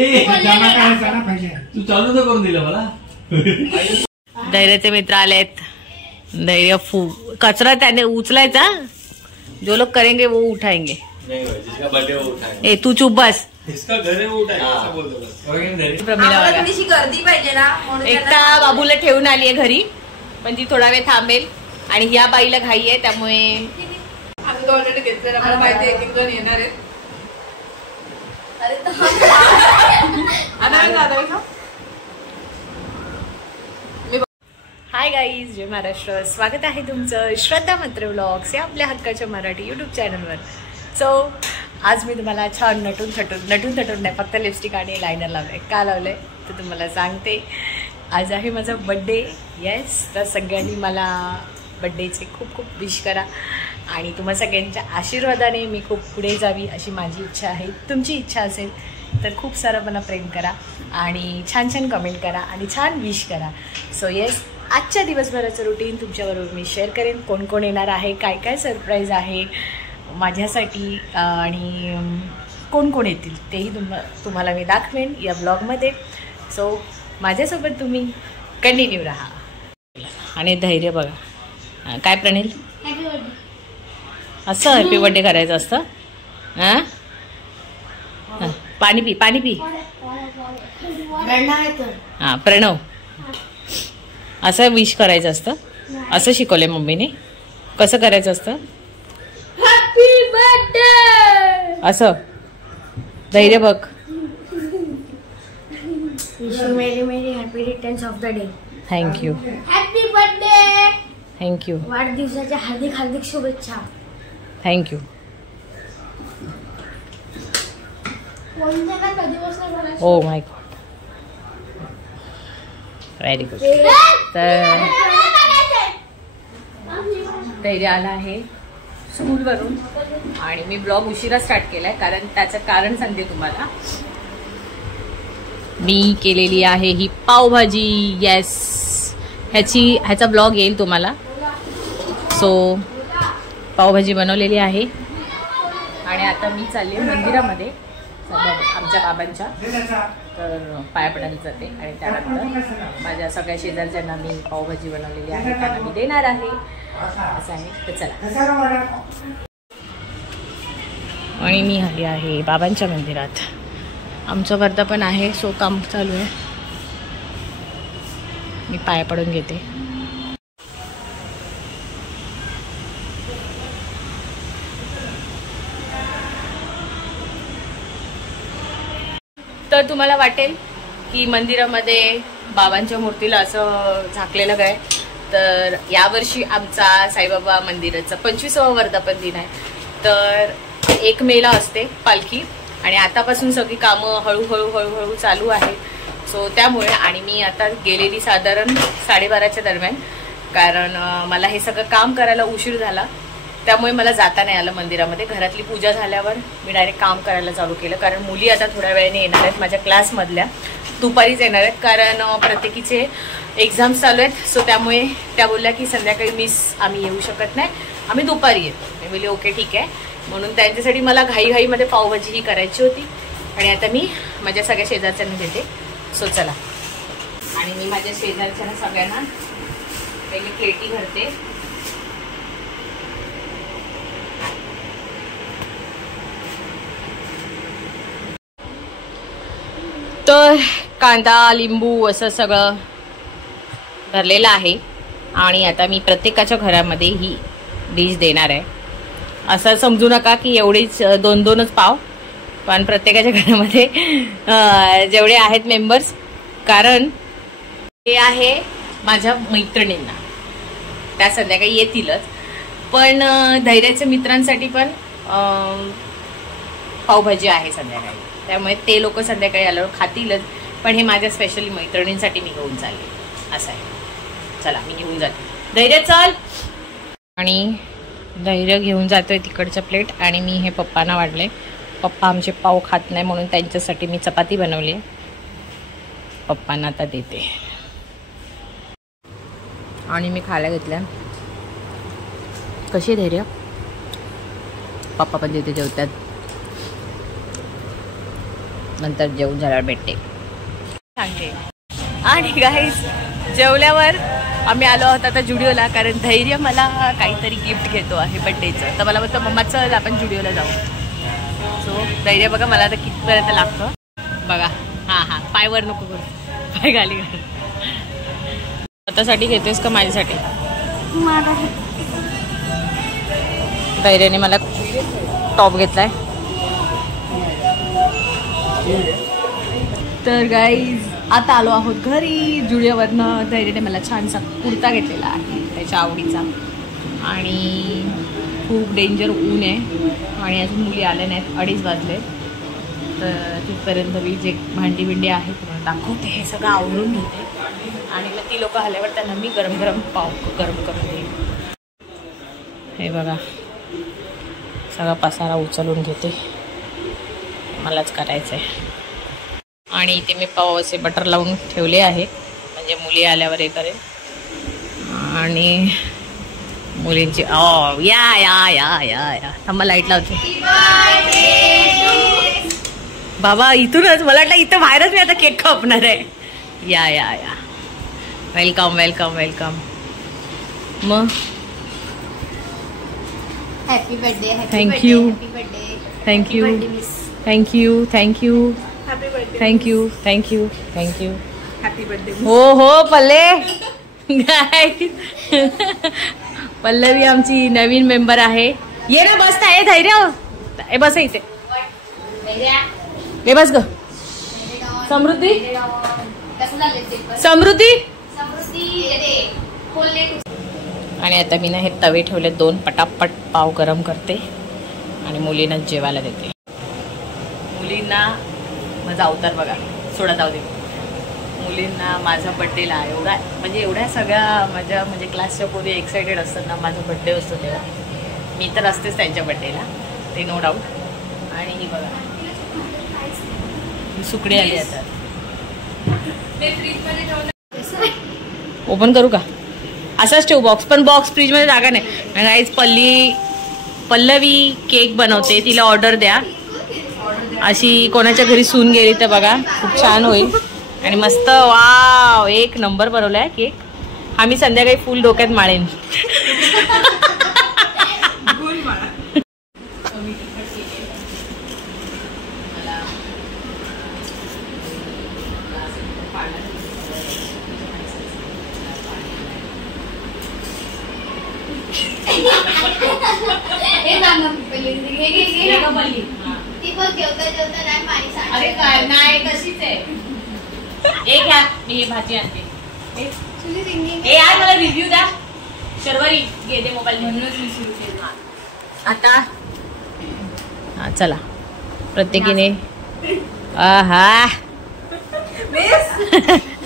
तू चालू तर करून दिलं मला. धैर्याचे मित्र आलेत. धैर्य कचरा त्याने उचलायचा. जो लोग करेंगे वो उठाएंगे. जिसका बर्थडे वो उठाएंगे. ए तू चुप बस. इसका घर है वो उठाएंगे बोलतो बस. प्रमिला गर्दी पाहिजे ना. एकटा बाबूला ठेवून आलीये घरी, पण ती थोडा वेळ थांबेल. आणि या बाईला घाई आहे त्यामुळे आम्ही ऑलरेडी घेतलेलं. मला माहिती आहे एक जण येणार आहेत. हाय गाईज, जय महाराष्ट्र. स्वागत आहे तुमचं श्रद्धा मंत्र व्लॉग्स या आपल्या हक्काच्या मराठी यूट्यूब चॅनलवर. सो आज मी तुम्हाला छान नटून थटून नाही, फक्त लिपस्टिक आणि लायनर लावलंय. का लावलंय तर तुम्हाला सांगते. आज आहे माझा बड्डे. येस, तर सगळ्यांनी मला बड्डेचे खूप खूप विश करा आणि तुम्हा सगळ्यांच्या आशीर्वादाने मी खूप पुढे जावी अशी माझी इच्छा आहे. तुमची इच्छा असेल तर खूप सारं मला प्रेम करा आणि छान छान कमेंट करा आणि छान विश करा. सो येस, आजच्या दिवसभराचं रुटीन तुमच्याबरोबर मी शेअर करेन. कोण कोण येणार आहे, काय काय सरप्राईज आहे माझ्यासाठी आणि कोण कोण येतील तेही तुम्हाला मी दाखवेन या ब्लॉगमध्ये. सो माझ्यासोबत तुम्ही कंटिन्यू राहा. आणि धैर्य बघा काय प्रणील, असं हॅपी बर्थडे करायचं असतं. हां, पाणी पी पाणी पी. हां प्रणव, असं विश करायचं असतं. असं शिकवलंय मम्मीने. कसं करायचं असतं हॅपी बर्थडे असं. धैर्य बघ. Many happy returns of the day. Thank you. Happy birthday. Thank you. वाढदिवसाच्या हार्दिक हार्दिक शुभेच्छा. Thank you. Oh my god, very good. तर धैर्य आला आहे स्कूलवरून आणि मी ब्लॉग उशिरा स्टार्ट केलाय कारण त्याचं कारण सांगते तुम्हाला. मी केलेली आहे ही पावभाजी. येस, ह्याचा ब्लॉग येईल तुम्हाला. सो पावभाजी बनवलेली आहे आणि आता मी चालली मंदिरामध्ये आमच्या बाबांच्या. तर पाया पडायला जाते आणि त्यानंतर माझ्या सगळ्या शेजारच्यांना मी पावभाजी बनवलेली आहे त्यांना मी देणार आहे. असं आहे. तर चला. आणि मी आली आहे बाबांच्या मंदिरात. आमचं वर्धापन आहे, सो काम चालू आहे. मी पाया पडून घेते. तर तुम्हाला वाटेल की मंदिरामध्ये बाबांच्या मूर्तीला असं झाकलेलं काय, तर यावर्षी आमचा साईबाबा मंदिराचा 25वा वर्धापन दिन आहे. तर 1 मेला असते पालखी आणि आतापासून सगळी कामं हळूहळू चालू आहे. सो त्यामुळे आणि मी आता गेलेली साधारण 12:30च्या दरम्यान, कारण मला हे सगळं काम करायला उशीर झाला त्यामुळे मला जाता नाही आलं मंदिरामध्ये. घरातली पूजा झाल्यावर मी डायरेक्ट काम करायला चालू केलं कारण मुली आता थोड्या वेळाने येणार आहेत माझ्या क्लासमधल्या. दुपारीच येणार आहेत कारण प्रत्येकीचे एक्झाम्स चालू आहेत. सो त्यामुळे त्या बोलल्या की संध्याकाळी आम्ही येऊ शकत नाही, आम्ही दुपारी येतो. मी बोलले ओके ठीक आहे. म्हणून त्यांच्यासाठी मला घाईमध्ये पावभाजी ही करायची होती आणि आता मी माझ्या सगळ्या शेजारच्यांना देते. सो चला. आणि मी माझ्या शेजारच्यांना सगळ्यांना पहिले प्लेटी भरते. तर कांदा लिंबू असं सगळं भरलेलं आहे आणि आता मी प्रत्येकाच्या घरामध्ये ही डिश देणार आहे. असं समजू नका की एवढीच 2-2च पाव, पण प्रत्येकाच्या घरामध्ये जेवढे आहेत मेंबर्स, कारण हे आहे माझ्या मैत्रिणींना, त्या संध्याकाळी येतीलच. पण धैर्याच्या मित्रांसाठी पण पावभाजी आहे संध्याकाळी, त्यामुळे ते लोक संध्याकाळी आल्यावर खातीलच. पण हे माझ्या स्पेशली मैत्रिणींसाठी मी घेऊन चालले. असं आहे. चला मी घेऊन जाते. धैर्य चल. आणि धैर्य घेऊन जातोय तिकडच्या प्लेट आणि मी हे पप्पांना वाढले. पप्पा आमचे पाव खात नाही म्हणून त्यांच्यासाठी मी चपाती बनवली आहे. पप्पांना आता देते आणि मी खायला घेतल्या. कशी धैर्य? पप्पा पण देते जेवतात. नंतर जेवण झाल्यावर भेटते सांगते. आणि गाईज जेवल्यावर आम्ही आलो आहोत आता जुडिओला, कारण धैर्य मला काहीतरी गिफ्ट घेतो आहे बड्डेचं. तर मला म्हणतं मम्मा चल आपण जुडिओला जाऊ. सो धैर्य बघा मला आता कितीपर्यंत लागतं बघा. हां पायवर नको करू, पाय खाली घाल. स्वतःसाठी घेतेस का माझ्यासाठी? धैर्याने मला टॉप घेतलाय. तर गाईज आता आलो आहोत घरी जुडिओवरनं. धैर्याने मला छानसा कुर्ता घेतलेला आहे त्याच्या आवडीचा. आणि खूप डेंजर ऊन आहे आणि अजून मुली आल्या नाहीत, 2:30 वाजले. तर तिथपर्यंत मी जे भांडी बिंडी आहे तुम्हाला दाखवते. हे सगळं आवरून घेते आणि मग ती लोक आल्यावर त्यांना मी गरम गरम पाव गरम करून देईन. हे बघा सगळा पसारा उचलून घेते, मलाच करायचं आहे. आणि इथे मी पाव असे बटर लावून ठेवले आहे म्हणजे मुली आल्यावर हे करेल. आणि मुलींची या या या या या थांबा लाईट लावते बाबा. इथूनच मला वाटलं इथं बाहेरच मी आता केक कापणार आहे. या या या वेलकम वेलकम वेलकम. मग happy birthday. Thank you thank you thank you thank you thank you thank you thank you. Happy birthday. हो पल्ले पल्लवी आमची नवीन मेंबर आहे. ये ना बसता आहे धैर्य बस इथे. हे बस ग समृद्धी समृद्धी. आणि आता मी ना हे तवे ठेवले 2 पटापट पाव गरम करते आणि मुलींना जेवायला देते. मुलींना माझा अवतार बघा सोडा जाऊ दे. मुलींना माझ्या बड्डेला एवढ्या सगळ्या माझ्या म्हणजे क्लासच्या पोरी एक्सायटेड असतात ना माझा बड्डे असतो तेव्हा. मी तर असतेच त्यांच्या बड्डेला ते नो डाऊट. आणि ही बघा सुकडी आली आता. ओपन करू का? असाच ठेवू बॉक्स, पण बॉक्स फ्रीजमध्ये जागा नाही. आणि गाईज पल्लवी केक बनवते, तिला ऑर्डर द्या. अशी कोणाच्या घरी सून गेली तर बघा खूप छान होईल. आणि मस्त वाव एक नंबर बनवलाय केक. आम्ही संध्याकाळी फुल डोक्यात माळेन. अरे काय नाही तशीच आहे. एक घ्या मी हे भाजी आणते. ए यार मला रिव्ह्यू द्या. शर्वरी घे दे मोबाईल. आता हा चला प्रत्येकीने आहा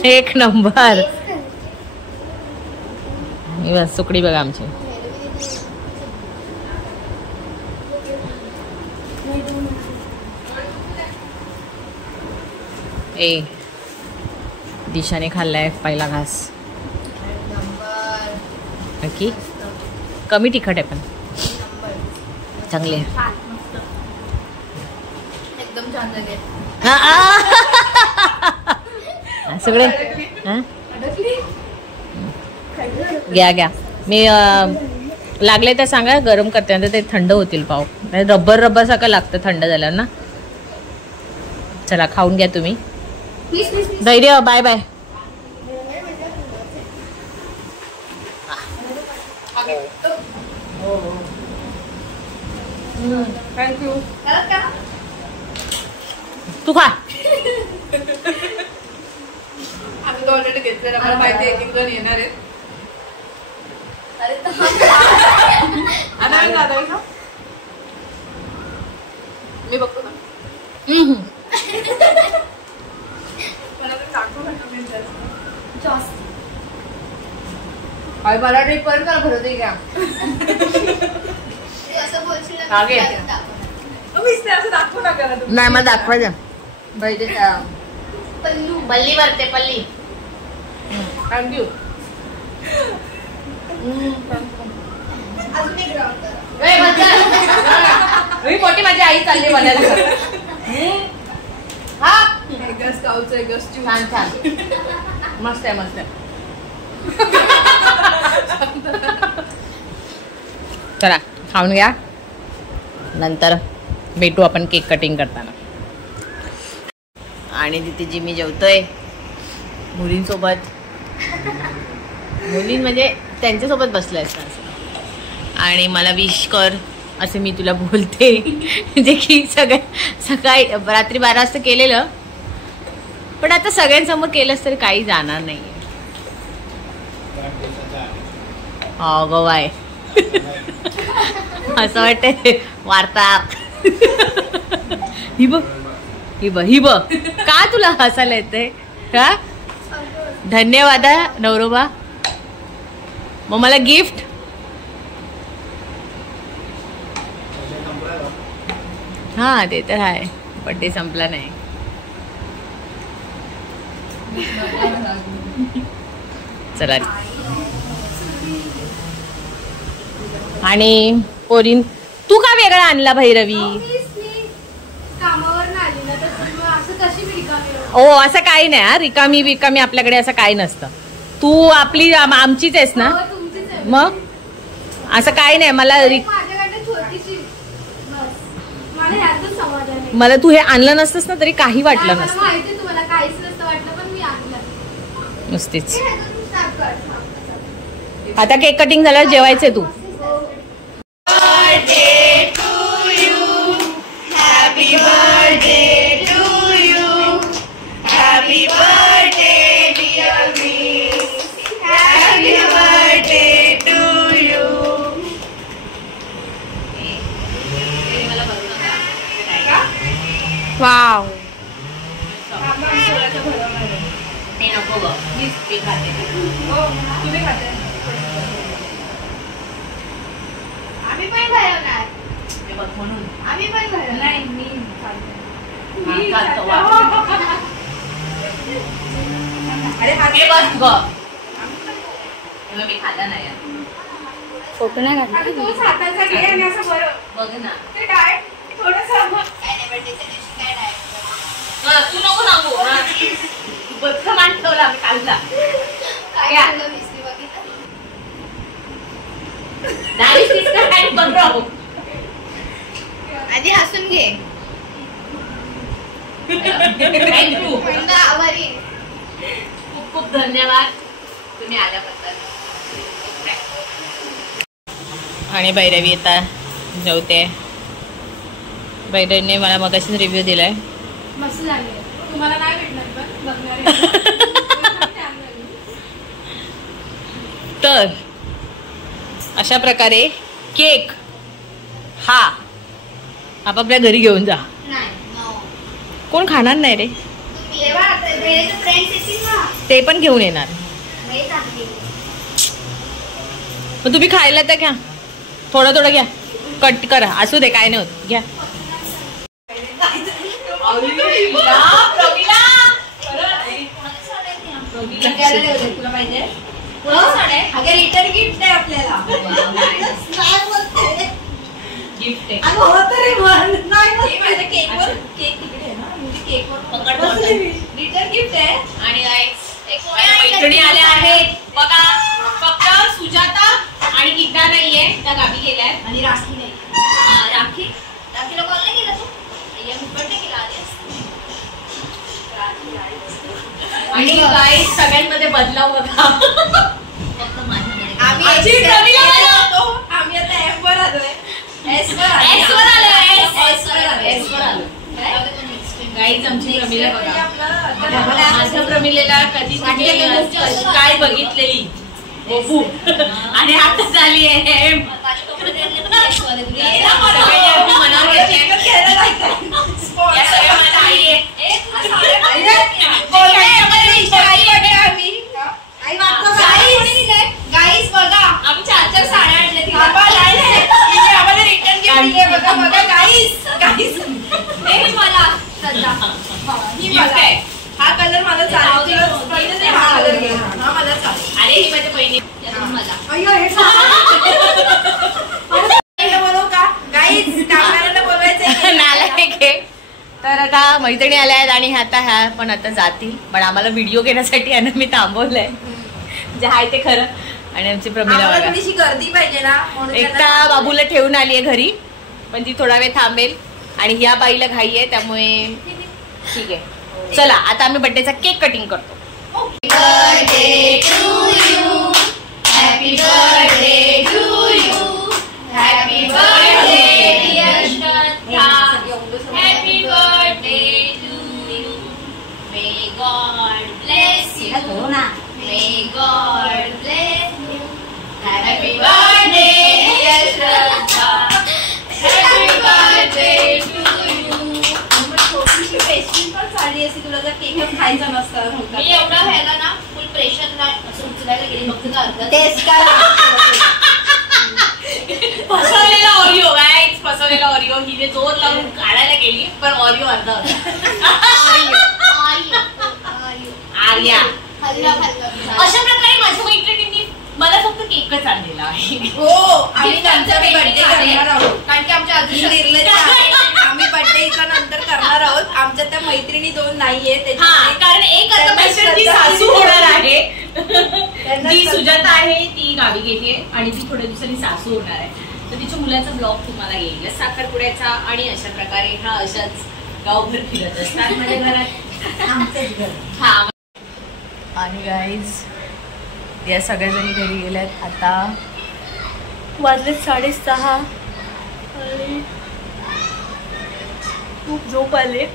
एक नंबर. बस सुकडी बघा आमची. ए दिशाने खाल्लाय पहिला घास. नक्की कमी तिखट आहे पण चांगले एकदम छान झाले सगळे. घ्या घ्या मी लागले तर सांगा गरम करते नंतर ते थंड होतील पाव. रब्बर रब्बर सारखं लागतं थंड झाल्यावर ना. चला खाऊन घ्या तुम्ही. धैर्य बाय बाय. थँक्यू. तू खा. आम्ही ऑलरेडी घेतलेलं मला माहिती आहे 1 जण येणार आहेत. मी बघतो ना. मला ट्रिप पण का भरत आहे का? नाही मला दाखवायचं. पल्ली भरते पल्ली. थँक्यू. मोठी माझी आई चालली बनायला. हा एकच काऊचं एकच चूप. छान छान मस्त आहे मस्त आहे. चला खाऊन घ्या, नंतर भेटू आपण केक कटिंग करताना. आणि तिथे जी मी जेवतोय मुलींसोबत, मुली म्हणजे त्यांच्यासोबत बसलं असतं आणि मला विश कर असं मी तुला बोलते. जे की सकाळी रात्री 12 वाजता केलेलं, पण आता सगळ्यांसमोर केलंच तरी काही जाणार नाही. हो गोवाय असं वाटतंय वार्ताहर. ही बघ का तुला हसायला येते का? धन्यवाद नवरोबा. मग मला गिफ्ट हा ते तर आहे, बर्थडे संपला नाही. चला आणि पोरीन तू का वेगळा आणला भैरवी? कामावर आली ना तर असं कशी रिकामी? ओ असं काही नाही हा, रिकामी बिकामी आपल्याकडे असं काही नसतं. तू आपली आमचीच आहेस ना, मग असं काही नाही. मला मला तू हे आणलं नसतंस ना तरी काही वाटलं नसतं. माहिती तुम्हाला काहीच नसतं वाटलं, पण मी आणलं नुसतीच. आता केक कटिंग झाल्यावर जेवायचंय तू. वाव आम्ही पण भरवणार. आम्ही पण भरवणार. नाही मी खाल्ला नाही फोटो नाही काढला. तोच हाताचा घे आणि असं बरं. बघ ना ते काय थोडंसं तू नको सांगू. बघ मान ठेवला आम्ही काढला. काय झालं मिसली बघितलं? आधी हसून घे. थँक्यू, आभारी. खूप खूप धन्यवाद तुम्ही आल्याबद्दल. आणि भैरवी आता जेवते. भैरवीने मला मगाशीच रिव्ह्यू दिलाय. मस्त झाली. तुम्हाला नाही भेटणार पण बघणार. तर अशा प्रकारे केक हा आपापल्या घरी घेऊन जा. नाही कोण खाणार नाही रे, फ्रेंड्स येतील ना, ते पण घेऊन येणार. मग तुम्ही खायला तर घ्या, थोडं थोडं घ्या, कट करा, असू दे काय नाही होत, घ्या. तुला पाहिजे रिटर्न गिफ्ट आहे आपल्याला. गिफ्ट आहे. माझ्या केकवर केक तिकडे आहे ना, केकवर रिटर्न गिफ्ट आहे. आणि मैत्रिणी आल्या आहेत बघा, फक्त सुजाता आणि गीता नाहीये, त्या गावी गेल्या. आणि राखी नाही. राखीला कॉल नाही केला तू? मी बर्थडे केला आधी. आणि काय सगळ्यांमध्ये बदलाव बघा. आम्ही आता एफ वर आलोय. एस वर आलो. गाईज आमची प्रमिला बघा. माझ्या प्रमिलेला कधी काय बघितलेली बबू आणि आता झाली आहे मनावर गाईस बघा, आम्ही 4 साड्या आणल्या तिला. रिटर्न गिफ्ट बघा बघा गाईस. मला हा कलर मला चालेल. हा कलर घे. हा मला चालेल. अरे ही माझ्या बहिणी बोलव का गाईस? कामगारांना बोलवायचं. नालायक आहे. तर तर आता मैत्रिणी आल्या आहेत आणि ह्या पण आता जातील, पण आम्हाला व्हिडिओ घेण्यासाठी आहे ना मी थांबवलंय, जे आहे ते खरं. आणि आमची प्रमिला बघा, थोडीशी गर्दी पाहिजे ना, एकटा बाबूला ठेवून आली आहे घरी, पण ती थोडा वेळ थांबेल. आणि ह्या बाईला घाई आहे, त्यामुळे ठीक आहे. चला आता आम्ही बर्थडेचा केक कटिंग करतो. birthday to you, happy birthday to you, happy birthday dear Shraddha, happy birthday to you, may God bless you, may God bless you, happy birthday dear Shraddha, happy birthday to you. छोटीशी pastry पण चालली असती तुला, जर केकच खायचा नसता. मी एवढा व्हायला ना फुल प्रेशरला असं उचलायला गेली, बघते का अर्धा टेस्ट करा. फसवलेला ऑरिओ गाईज, फसवलेला ऑरिओ. हिने जोर लावून काढायला गेली, पण ऑरिओ अर्धा होता. आर्या अशा प्रकारे माझ्या मैत्रिणींनी मला फक्त केकच आणलेला आहे. हो, आम्ही त्यांचा बर्थडे करणार आहोत, कारण की आमच्या अजून निर्लज आहे. आम्ही बर्थडे नंतर करणार आहोत. आमच्या त्या मैत्रिणी 2 नाहीये, कारण एक आता मैत्रिणी सासू होणार आहे, ती सुजाता आहे, ती गावी गेली आहे आणि ती थोड्या दिवसांनी सासू होणार आहे. तर तिच्या मुलाचा ब्लॉग तुम्हाला येईल साखरपुड्याचा. आणि अशा प्रकारे हा अशाच गावभर फिरत असतात माझ्या घरात. हा. आणि गाईज या सगळ्याजणी घरी गेल्यात. आता वाजलेत 6:30 आणि खूप झोप आले.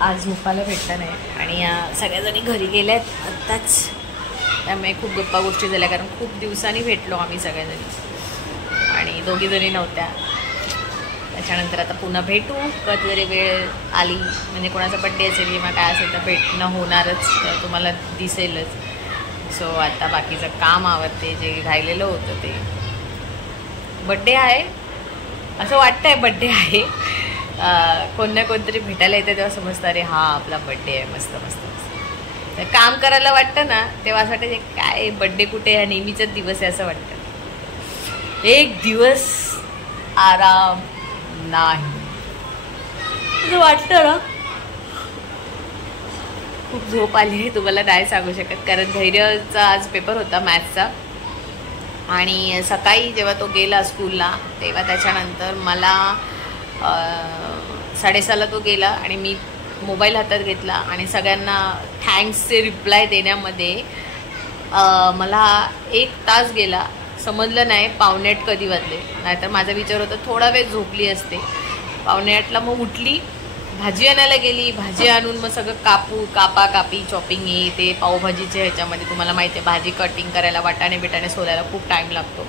आज झोपायला भेटलं नाही. आणि या सगळ्याजणी घरी गेल्यात आत्ताच, त्यामुळे खूप गप्पा गोष्टी झाल्या, कारण खूप दिवसांनी भेटलो आम्ही सगळ्याजणी आणि दोघीजणी नव्हत्या. त्याच्यानंतर आता पुन्हा भेटू कधीतरी वेळ आली, म्हणजे कोणाचा बड्डे असेल किंवा काय असेल तर भेटणं होणारच, तर तुम्हाला दिसेलच. सो आता बाकीचं काम आवडते, जे राहिलेलं होतं ते. बड्डे आहे असं वाटतंय, बड्डे आहे. कोण ना कोणतरी भेटायला येतं तेव्हा समजतं अरे हा आपला बड्डे आहे, मस्त मस्त मस्त. तर काम करायला वाटतं ना तेव्हा असं वाटतं काय बड्डे कुठे, हा नेहमीचाच दिवस आहे असं वाटतं. एक दिवस आराम नाही असं वाटतं ना. खूप झोप आली, तुम्हाला नाही सांगू शकत, कारण धैर्यचा आज पेपर होता मॅथ्सचा. आणि सकाळी जेव्हा तो गेला स्कूलला तेव्हा त्याच्यानंतर मला 6:30ला तो गेला आणि मी मोबाईल हातात घेतला आणि सगळ्यांना थँक्सचे रिप्लाय देण्यामध्ये मला 1 तास गेला. समजलं नाही 7:45 कधी वाजले, नाहीतर माझा विचार होता थोडा वेळ झोपली असते. 7:45ला मग उठली, भाजी आणायला गेली, भाजी आणून मग सगळं कापी चॉपिंग हे ते पावभाजीच्या ह्याच्यामध्ये तुम्हाला माहिती आहे भाजी कटिंग करायला बिटाणे सोलायला खूप टाईम लागतो.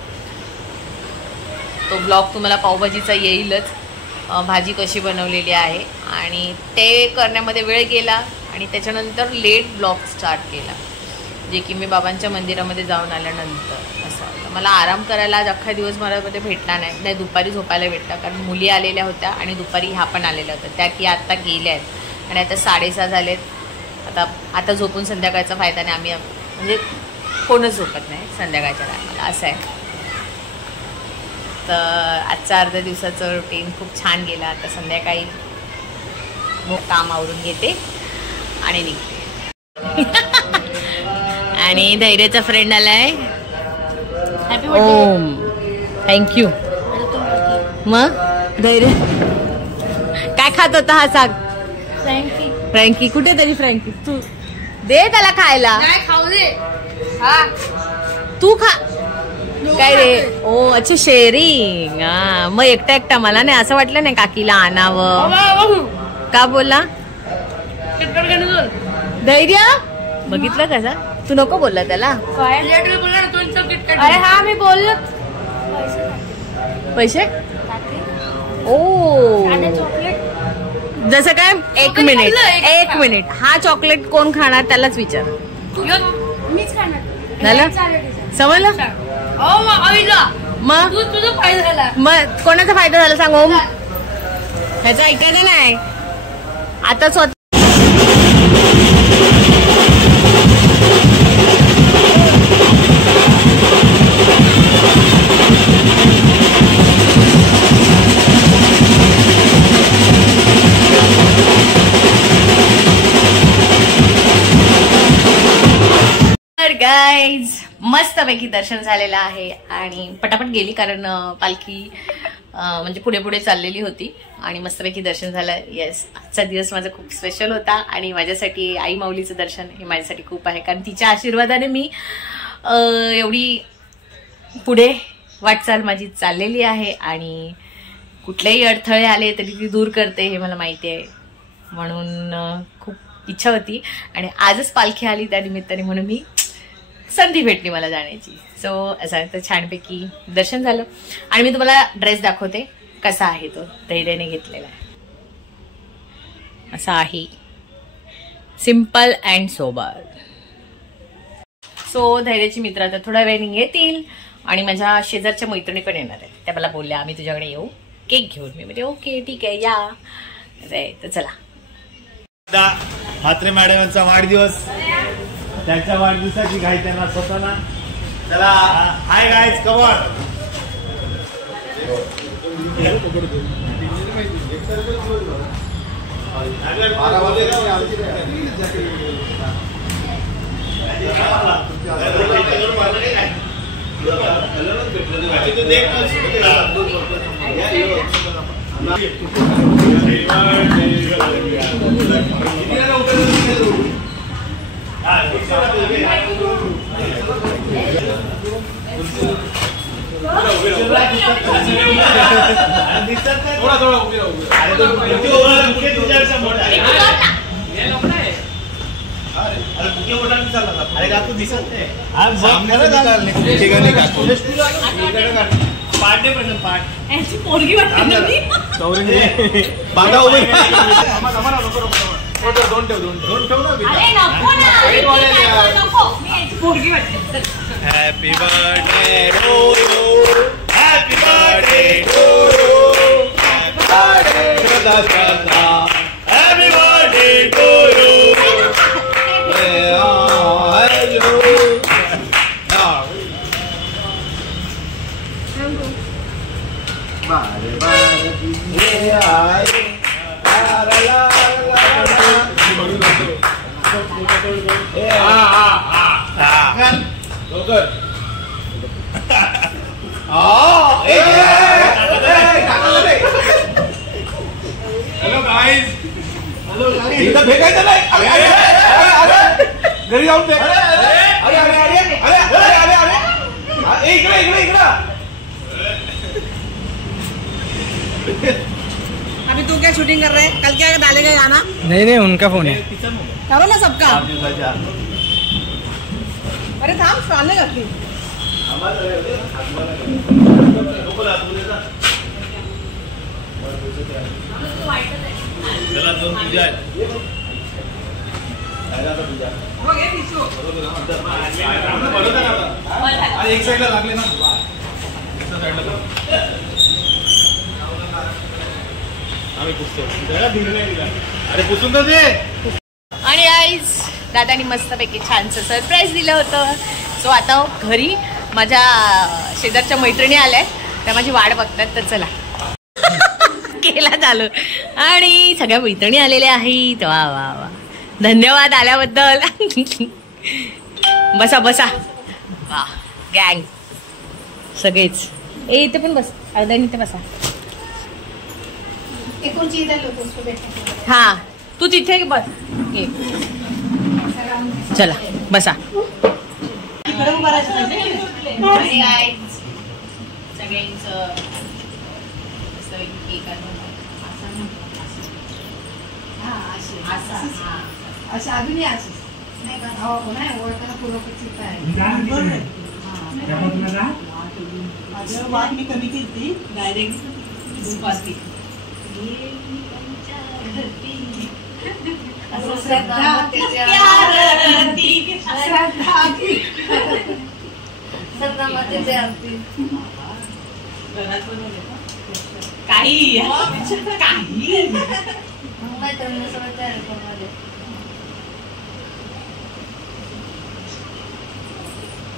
तो ब्लॉग तुम्हाला पावभाजीचा येईलच, भाजी कशी बनवलेली आहे. आणि ते करण्यामध्ये वेळ गेला आणि त्याच्यानंतर लेट ब्लॉग स्टार्ट केला, जे की मी बाबांच्या मंदिरामध्ये जाऊन आल्यानंतर. असं मला आराम करायला आज अख्खा दिवस मरामध्ये भेटला नाही. दुपारी झोपायला भेटला, कारण मुली आलेल्या होत्या आणि दुपारी ह्या पण आलेल्या होत्या, त्या की आत्ता गेल्या आहेत आणि आता 6:30 झालेत. आता झोपून संध्याकाळचा फायदा नाही, आम्ही म्हणजे कोणच झोपत नाही संध्याकाळच्या टायमाला, असं आहे. तर आजचा अर्ध्या दिवसाचं रुटीन खूप छान गेला. आता संध्याकाळी मग काम आवरून घेते आणि निघते. आणि धैर्याचा फ्रेंड आलाय, ओम, थँक्यू. मग धैर्य काय खात होता हा सांग. फ्रँकी कुठे तरी, फ्रँकी तू दे त्याला खायला. खाऊ दे, तू खा. काय रे, ओ अच्छा शेअरिंग. हा, मग एकटा मला नाही असं वाटलं नाही काकीला आणावं. का बोलला धैर्य, बघितलं कसा तू नको बोलला त्याला. अरे हा मी बोललो. पैसे ओ जसं काय, एक मिनिट हा चॉकलेट कोण खाणार त्यालाच विचार. मीच खाणार झालं, समजलं. मग तुझा फायदा झाला. मग कोणाचा फायदा झाला सांग ओम. ह्याचा ऐकायला नाही आता स्वतः. गाईज मस्तपैकी दर्शन झालेलं आहे आणि पटापट गेली कारण पालखी म्हणजे पुढे पुढे चाललेली होती आणि मस्तपैकी दर्शन झालं. येस, आजचा दिवस माझा खूप स्पेशल होता आणि माझ्यासाठी आई माऊलीचं दर्शन हे माझ्यासाठी खूप आहे कारण तिच्या आशीर्वादाने मी एवढी पुढे वाटचाल माझी चाललेली आहे आणि कुठलेही अडथळे आले तरी ती दूर करते हे मला माहिती आहे. म्हणून खूप इच्छा होती आणि आजच पालखी आली त्या निमित्ताने म्हणून मी संधी भेटली मला जाण्याची. सो असं तर छानपैकी दर्शन झालं आणि मी तुम्हाला ड्रेस दाखवते कसा आहे तो. धैर्याने घेतलेला आहे, असा आहे, सिंपल अँड सोबर. सो धैर्याची मित्र आता थोड्या वेळाने येतील आणि माझ्या शेजारच्या मैत्रिणी पण येणार आहे. त्या मला बोलल्या आम्ही तुझ्याकडे येऊ केक घेऊन. मी म्हणजे ओके ठीक आहे या. तर चला, म्हात्रे मॅडमांचा वाढदिवस, त्यांच्या वाढदिवसाची घाई त्यांना स्वतःला. चला hi guys, come on. Happy birthday to you. Happy birthday to you. Happy birthday to Dashratha. Happy birthday to you. Hello guys, एकदा फेकायचं नाही. घरी जाऊन फेक. इकडे इकडे इकडे. अभी तू क्या शूटिंग कर रहे हैं? कल क्या डालेगा गाना? नहीं उनका फोन है. करो ना सबका. अरे थांब, चालने लगती. चला दोन तुझ्या आहेत. एक साईडला लागले ना, आम्ही पुसतो. अरे पुसून तर दे. आणि आईज दादानी मस्तपैकी छानसं सरप्राईज दिलं होतं. सो आता घरी माझ्या शेजारच्या मैत्रिणी आल्या, त्या माझी वाट बघतात. तर चला केला चालू आणि सगळ्या मैत्रिणी आलेल्या आहेत. वा वा वा, धन्यवाद आल्याबद्दल. बसा बसा, वा गँग सगळेच. ए इथे पण बस, अर्ध्याने इथे बसा. हा तू तिथे बस. चला बसा. सगळ्यांचं बात मी कमी केली डायरेक्ट. काही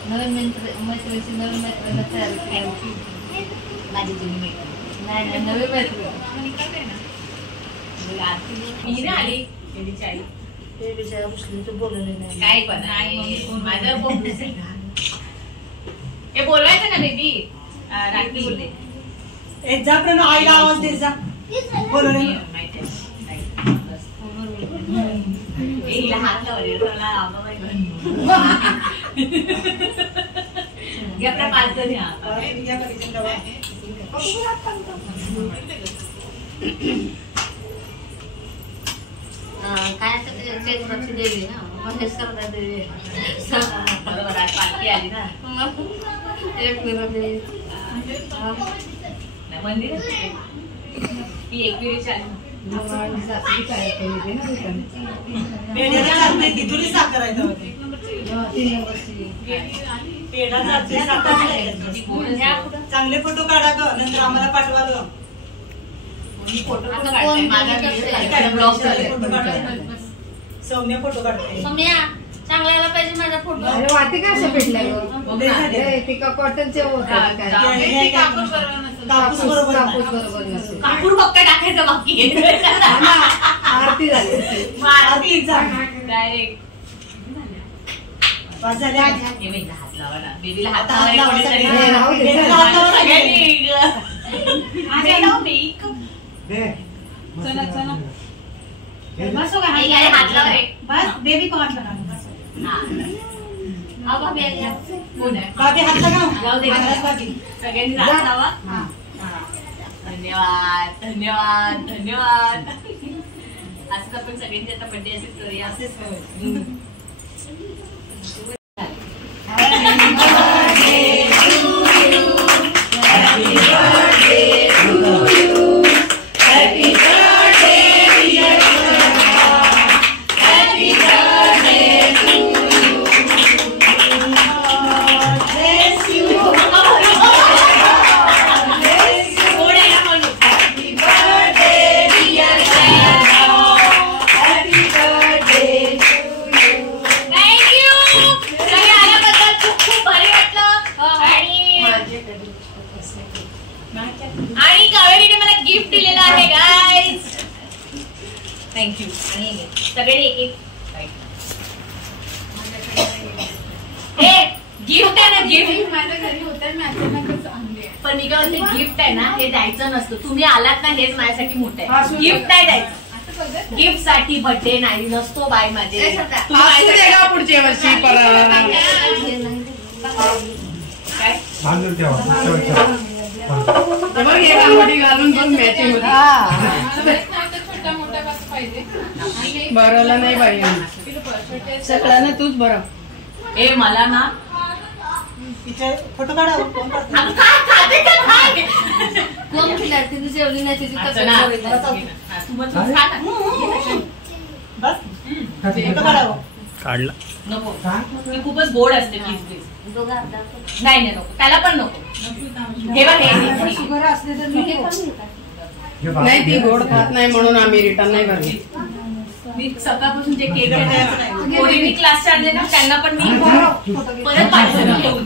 नवीन मैत्रिणी नवीन मैत्रिणी तयार माझी जुनी मैत्रीण नाही नवीन मैत्रीण आली काय पण माझं हे बोलवायचं ना बेबी रात्री बोलते जा प्रणव आईला आवाज दे जा बोल रे हिला हात काय देवी ना बरोबर आज पालखी आली ना मंदिर ती एकविरीची आली चांगले फोटो काढा ग नंतर आम्हाला पाठवा ग सौम्या फोटो काढते सौम्या चांगला यायला पाहिजे माझा फोटो वाटी कशा भेटल्या पिका कॉटनचे कापूस बरोबर कापूर फक्त टाकायचं बाकी आरती झाली डायरेक्ट हात लावा ना बेबीला हात बस बेबी को हात लगा बाकी हात सगळ्यांनी हात लावा धन्यवाद धन्यवाद धन्यवाद आज आपण सगळ्यांची आता बर्थडे असेच करूया असेच आणि कावेरीने मला गिफ्ट दिलेलं आहे गाईज थँक्यू आणि सगळ्यांनी एक गिफ्ट आहे ना गिफ्ट माझ्या घरी होतं पण मी काय म्हणते गिफ्ट आहे ना हे द्यायचं नसतं तुम्ही आलात ना हेच माझ्यासाठी मोठं आहे गिफ्ट नाही द्यायचं गिफ्ट साठी बर्थडे नाही नसतो बाय माझे पुढच्या वर्षी घालून पण मॅचिंग बरं नाही बाई सगळ्यांना तूच बरं ए मला ना फोटो काढा कोण खिलाडी तुझी जेवली नाही तुझी बस फोटो काढा काढला नको ती खूपच गोड असते प्लीज नाही नाही नको त्याला पण नको हे बघ हे शुगर असले तर मी नाही ती गोड खात नाही म्हणून आम्ही रिटर्न नाही भरली मी सकाळपासून जे केक कोणी क्लास आणले ना त्यांना पण मी परत पाठवून घेऊन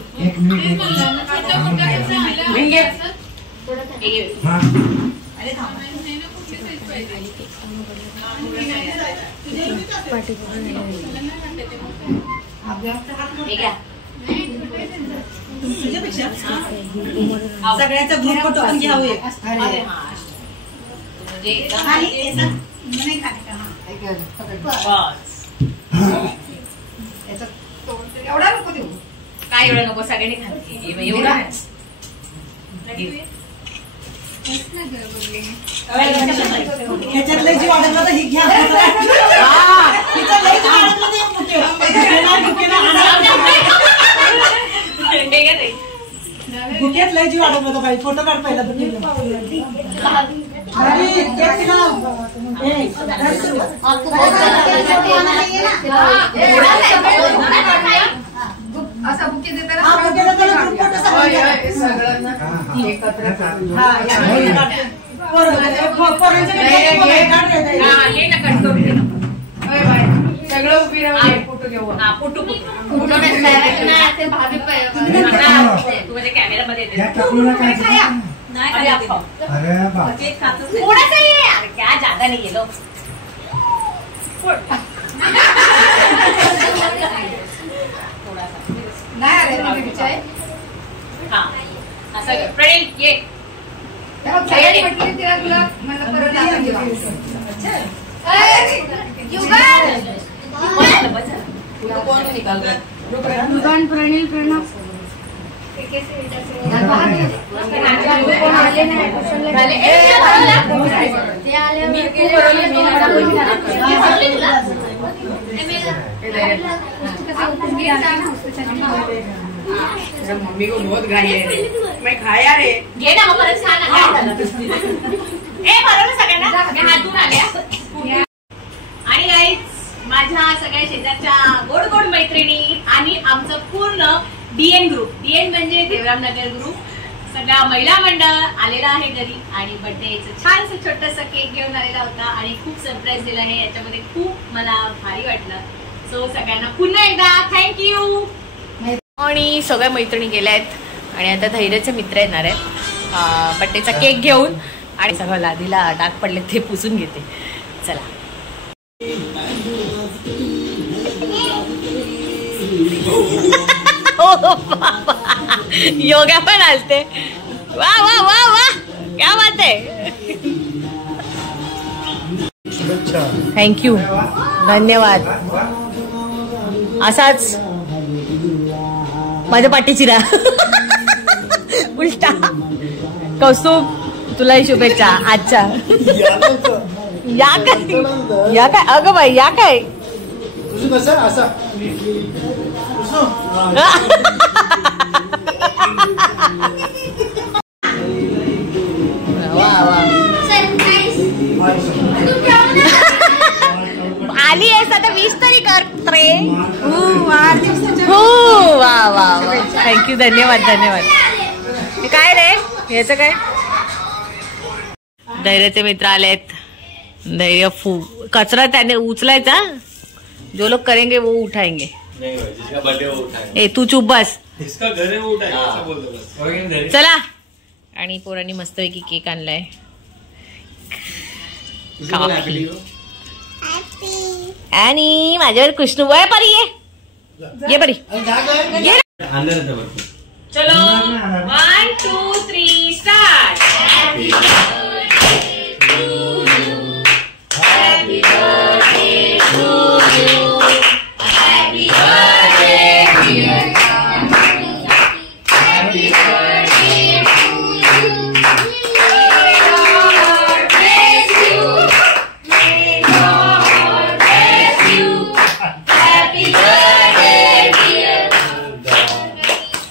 सगळ्याचा ग्रुप फोटो पण घ्यावे एवढा नको देऊ काय एवढं नको सगळ्यांनी खाते एवढं ह्याच्यात लय जीव अडकला तर ही घ्या भुक्यात लय जीव अडकला तर बाई फोटो काढ पहिला असा बुके देताना सगळं उभी राहून फोटो घेऊ फोटो तुझ्या कॅमेरामध्ये क्या ज्यादा नाही गेलो नाही अरे हा असं प्रणील ये तिला तुला मला परत प्रणील प्रणव मम्मी को बहुत घाई है रे, मैं खाया रे. घे ना मग परत छान काय झालं बरोबर सगळ्यांना हात धुवून आल्या. आणि गाईज माझ्या सगळ्या शेजारच्या गोड गोड मैत्रिणी आणि आमचं पूर्ण डीएन ग्रुप, डीएन म्हणजे देवराम नगर ग्रुप, सगळा महिला मंडळ आलेला आहे घरी आणि बर्थडेचं छानसं छोटंसं केक घेऊन आलेला होता आणि खूप सरप्राईज दिला आहे. याच्यामध्ये खूप मला भारी वाटलं. सो सगळ्यांना पुन्हा एकदा थँक्यू. आणि सगळ्या मैत्रिणी गेल्या आहेत आणि आता धैर्याचे मित्र येणार आहेत बड्डेचा केक घेऊन आणि सगळं लादीला डाग पडले ते पुसून घेते. चला योगा पण आलते. वा वा वा वा क्या बात आहे. थँक्यू धन्यवाद. असाच माझ्या पाठीची रा उलटा. कौस्तुभ तुलाही शुभेच्छा आजच्या. या काय अगं बाई या काय आली आहेस आता 20 तरी कर रे. हो वा वा वा थँक्यू धन्यवाद धन्यवाद. काय रे याचं काय. धैर्याचे मित्र आलेत. धैर्य कचरा त्याने उचलायचा. जो लोग करेंगे वो उठाएंगे. जिसका बर्थडे वो उठाएंगे. ए तू चुप बस. जिसका घर है वो उठाएंगे ऐसा बोल दो बस. चला. आणि पोरांनी मस्तपैकी केक आणलाय. आणि माझ्यावर कृष्ण वय परी ये परी ये. चलो 1 2 3 start. Happy birthday to you. Happy birthday dear. Happy birthday to you. May God bless you. May God bless you. Happy birthday dear.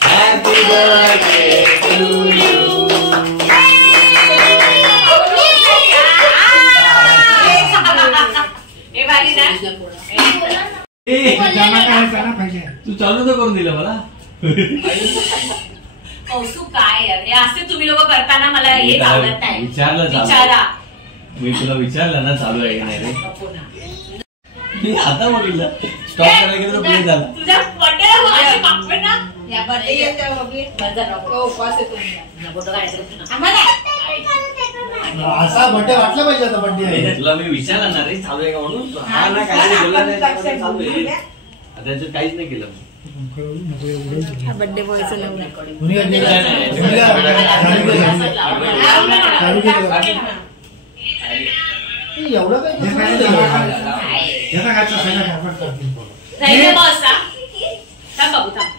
Happy birthday to you. तू चालू तर करून दिलं मला. कौतुक काय हे असते तुम्ही लोक करताना मला हे आवडत नाही. विचारा मी तुला विचारलं ना चालू आहे की नाही रे. मी आता बघितलं स्टॉप करायला गेलो तर प्ले झाला. तुझ्या बर्थडेला अशी मागवे ना या बर्थडे येते बघी उपवास येतो असा बर्थडे वाटला पाहिजे आता बर्थडे आहे. तुला मी विचारलं ना रे चालू आहे का म्हणून. हा ना काही बोलला नाही चालू आहे. त्याच्यात काहीच नाही केलं. बर्थडे बॉयचं लग्न एवढं काय बॉस थांब बाबू थांब.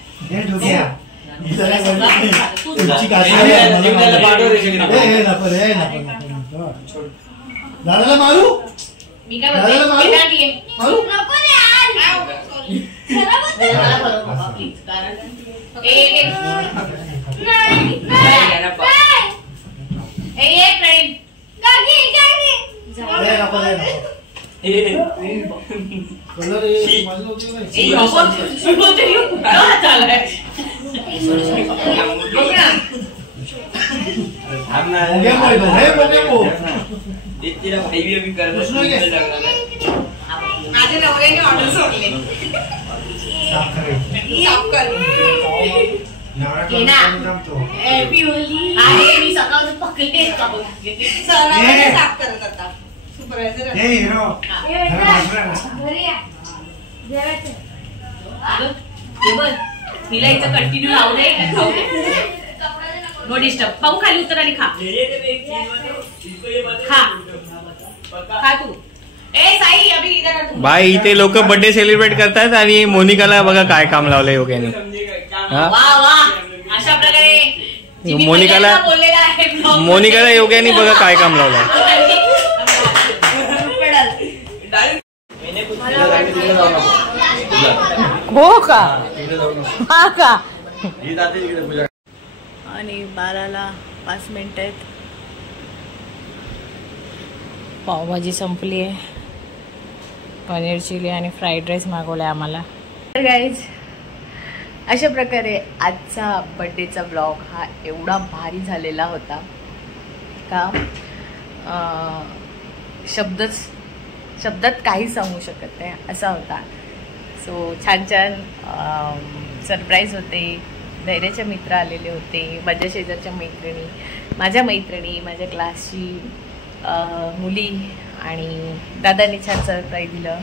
दादाला मारू. मी काय बोलते माझ्या नवऱ्याने ऑर्डर सोडले. मी सकाळ पकडले साफ करत आता. सुपरवायझर हिला इथं कंटिन्यू राहू दे खाऊ दे नो डिस्टर्ब पाहू खाली उतर आणि खा खा तू ए साई अभी इधर बाई इथे लोक बर्थडे सेलिब्रेट करतात आणि मोनिकाला बघा काय काम लावलंय योग्याने. वा वा अशा प्रकारे मोनिकाला योग्याने बघा काय काम लावलंय. हो का हा का आणि 12:05 आहेत. पावभाजी संपली आहे. पनीर चिली आणि फ्राईड राईस मागवलाय आम्हाला. तर गाईज अशा प्रकारे आजचा बड्डेचा ब्लॉग हा एवढा भारी झालेला होता का शब्दात काही सांगू शकत नाही असा होता. सो छान छान सरप्राईज होते. धैर्याचे मित्र आलेले होते, माझ्या शेजारच्या मैत्रिणी, माझ्या क्लासची मुली आणि दादांनी छान सरप्राईज दिलं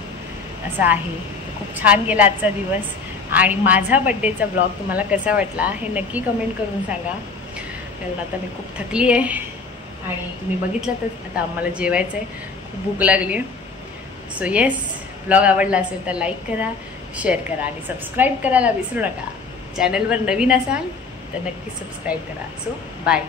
असं आहे. खूप छान गेला आजचा दिवस. आणि माझा बड्डेचा ब्लॉग तुम्हाला कसा वाटला हे नक्की कमेंट करून सांगा. कारण आता मी खूप थकली आहे आणि तुम्ही बघितलं तर आता आम्हाला जेवायचं आहे, खूप भूक लागली आहे. सो येस, ब्लॉग आवडला असेल तर लाईक करा, शेअर करा आणि सबस्क्राईब करायला विसरू नका. चॅनलवर नवीन असाल तर नक्की सबस्क्राईब करा. So bye.